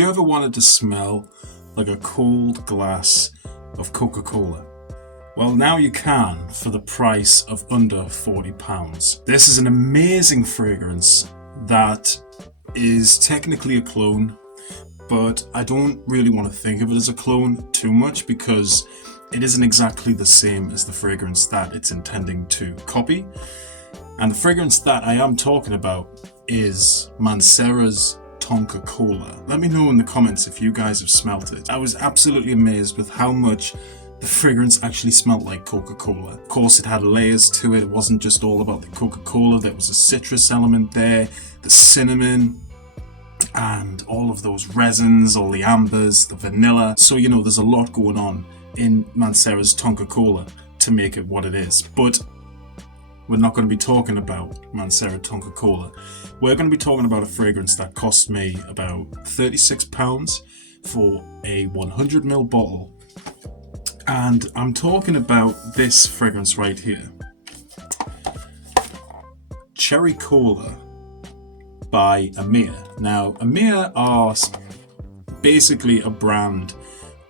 you ever wanted to smell like a cold glass of Coca-Cola? Well, now you can for the price of under £40. This is an amazing fragrance that is technically a clone, but I don't really want to think of it as a clone too much because it isn't exactly the same as the fragrance that it's intending to copy. And the fragrance that I am talking about is Mancera's Tonka Cola. Let me know in the comments if you guys have smelt it. I was absolutely amazed with how much the fragrance actually smelled like Coca-Cola. Of course, it had layers to it. It wasn't just all about the Coca-Cola. There was a citrus element there, the cinnamon, and all of those resins, all the ambers, the vanilla. So, there's a lot going on in Mancera's Tonka Cola to make it what it is. But we're not going to be talking about Mancera Tonka Cola. We're going to be talking about a fragrance that cost me about £36 for a 100ml bottle. And I'm talking about this fragrance right here. Cherry Cola by Emir. Now, Emir are basically a brand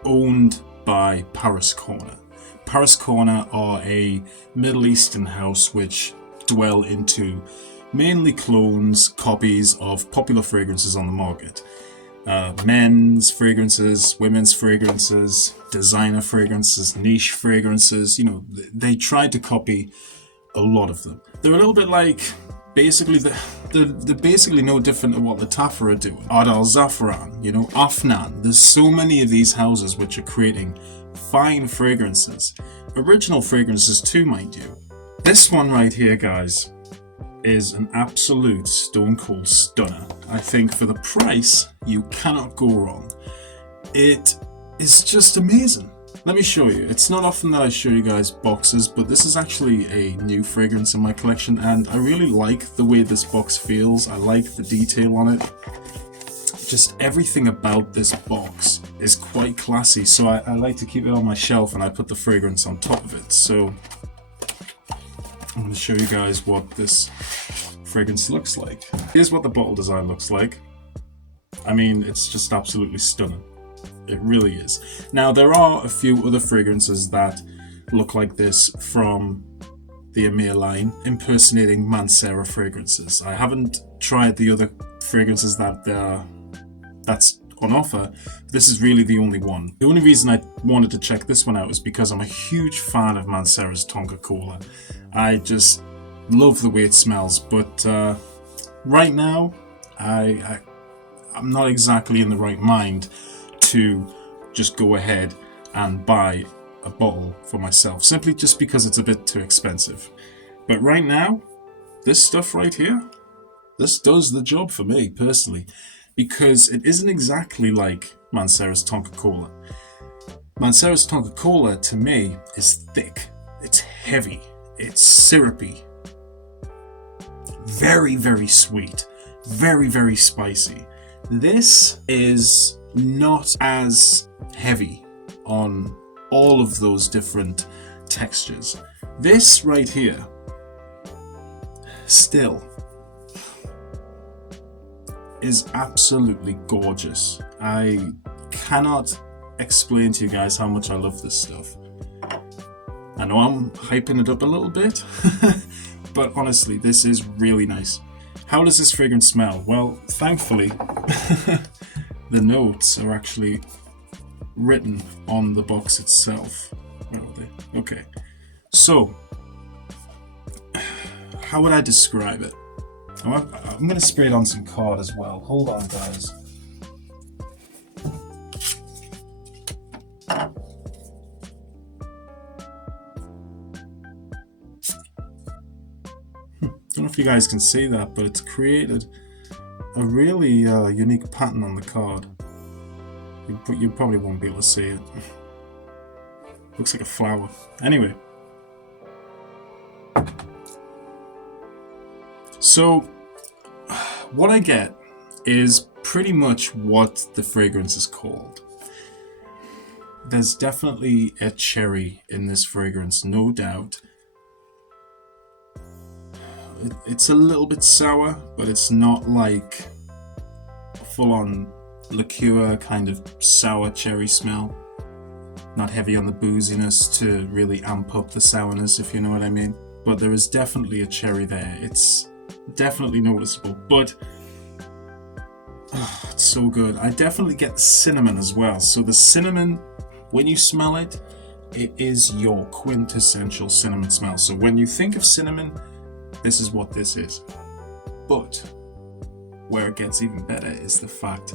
owned by Paris Corner. Paris Corner are a Middle Eastern house which dwell into mainly clones, copies of popular fragrances on the market. Men's fragrances, women's fragrances, designer fragrances, niche fragrances. They tried to copy a lot of them. They're a little bit like, they're basically no different to what Latafa are doing. Ardal Zafran, Afnan. There's so many of these houses which are creating fine fragrances. Original fragrances too, mind you. This one right here, guys, is an absolute stone cold stunner. I think for the price, you cannot go wrong. It is just amazing. Let me show you. It's not often that I show you guys boxes, but this is actually a new fragrance in my collection, and I really like the way this box feels. I like the detail on it. Just everything about this box is quite classy, so I like to keep it on my shelf and I put the fragrance on top of it. So I'm going to show you guys what this fragrance looks like. Here's what the bottle design looks like. I mean, it's just absolutely stunning. It really is. Now, there are a few other fragrances that look like this from the Emir line, impersonating Mancera fragrances. I haven't tried the other fragrances that's on offer. This is really the only one. The only reason I wanted to check this one out is because I'm a huge fan of Mancera's Tonka Cola. I just love the way it smells, but right now I'm not exactly in the right mind to just go ahead and buy a bottle for myself, simply just because it's a bit too expensive. But right now, this stuff right here, this does the job for me personally, because it isn't exactly like Mancera's Tonka Cola. Mancera's Tonka Cola to me is thick, it's heavy, it's syrupy, very, very sweet, very, very spicy. This is not as heavy on all of those different textures. This right here, still, is absolutely gorgeous. I cannot explain to you guys how much I love this stuff. I know I'm hyping it up a little bit, but honestly, this is really nice. How does this fragrance smell? Well, thankfully, the notes are actually written on the box itself. Where are they? Okay. So, how would I describe it? I'm going to spray it on some card as well. Hold on, guys. Don't know if you guys can see that, but it's created a really unique pattern on the card. You probably won't be able to see it. Looks like a flower. Anyway. So, what I get is pretty much what the fragrance is called. There's definitely a cherry in this fragrance, no doubt. It's a little bit sour, but it's not like full-on liqueur, kind of sour cherry smell. Not heavy on the booziness to really amp up the sourness, if you know what I mean. But there is definitely a cherry there. It's definitely noticeable, but it's so good. I definitely get the cinnamon as well. So the cinnamon, when you smell it, it is your quintessential cinnamon smell. So when you think of cinnamon, this is what this is. But where it gets even better is the fact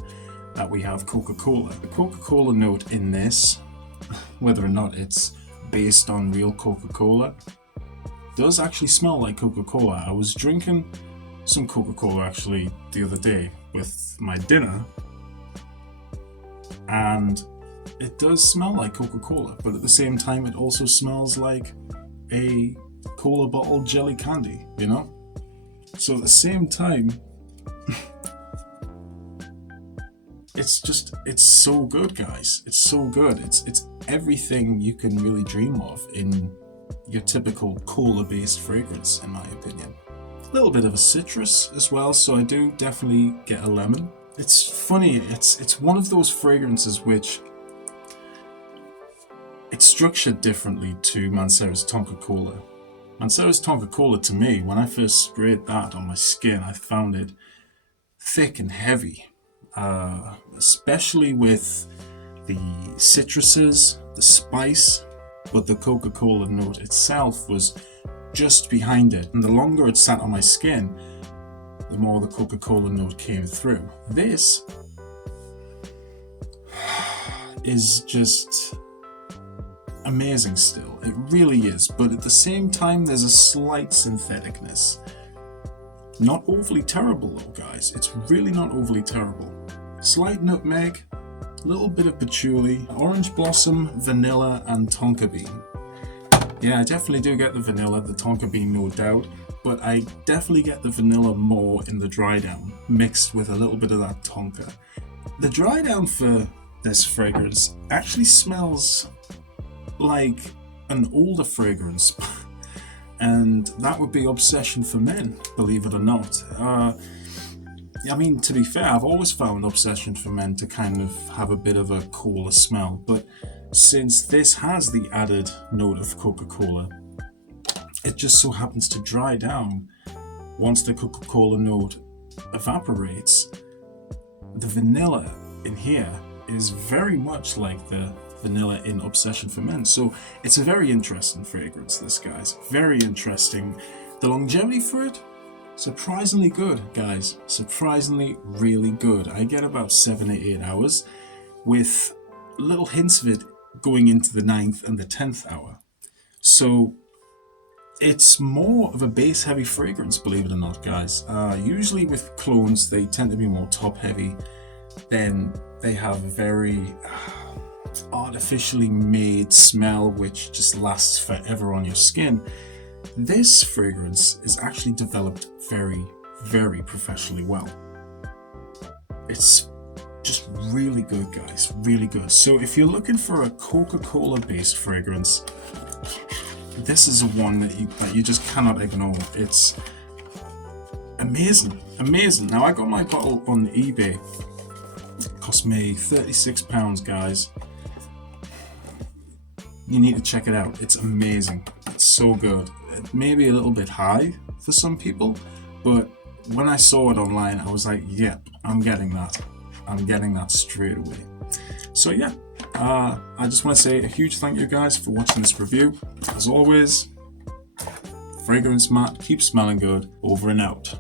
that we have Coca-Cola. The Coca-Cola note in this, whether or not it's based on real Coca-Cola, does actually smell like Coca-Cola. I was drinking some Coca-Cola actually the other day with my dinner, and it does smell like Coca-Cola, but at the same time it also smells like a cola bottle jelly candy, you know? So at the same time, it's so good, guys. It's so good. It's everything you can really dream of in your typical cola-based fragrance, in my opinion. A little bit of a citrus as well, so I do definitely get a lemon. It's funny, it's one of those fragrances which it's structured differently to Mancera's Tonka Cola. Mancera's Tonka Cola, to me, when I first sprayed that on my skin, I found it thick and heavy, especially with the citruses, the spice, but the Coca-Cola note itself was just behind it. And the longer it sat on my skin, the more the Coca-Cola note came through. This is just amazing still. It really is. But at the same time, there's a slight syntheticness. Not overly terrible though, guys. It's really not overly terrible. Slight nutmeg, a little bit of patchouli, orange blossom, vanilla, and tonka bean. Yeah, I definitely do get the vanilla, the tonka bean, no doubt, but I definitely get the vanilla more in the dry down, mixed with a little bit of that tonka. The dry down for this fragrance actually smells like an older fragrance, and that would be Obsession for Men, believe it or not. I mean, to be fair, I've always found Obsession for Men to kind of have a bit of a cooler smell, but since this has the added note of Coca-Cola, it just so happens to dry down once the Coca-Cola note evaporates. The vanilla in here is very much like the vanilla in Obsession for Men, so it's a very interesting fragrance, this, guys. Very interesting. The longevity for it, surprisingly good, guys. Surprisingly really good. I get about 7 to 8 hours, with little hints of it going into the 9th and the 10th hour. So it's more of a base heavy fragrance, believe it or not, guys. Usually with clones, they tend to be more top heavy. Then they have a very artificially made smell which just lasts forever on your skin. This fragrance is actually developed very, very professionally well. It's just really good, guys, really good. So if you're looking for a Coca-Cola based fragrance, this is a one that you just cannot ignore. It's amazing, amazing. Now I got my bottle on eBay. It cost me £36, guys. You need to check it out. It's amazing. It's so good. It may be a little bit high for some people, but when I saw it online, I was like, yep, I'm getting that. I'm getting that straight away. So yeah, I just want to say a huge thank you, guys, for watching this review. As always, Fragrance Matt, keep smelling good. Over and out.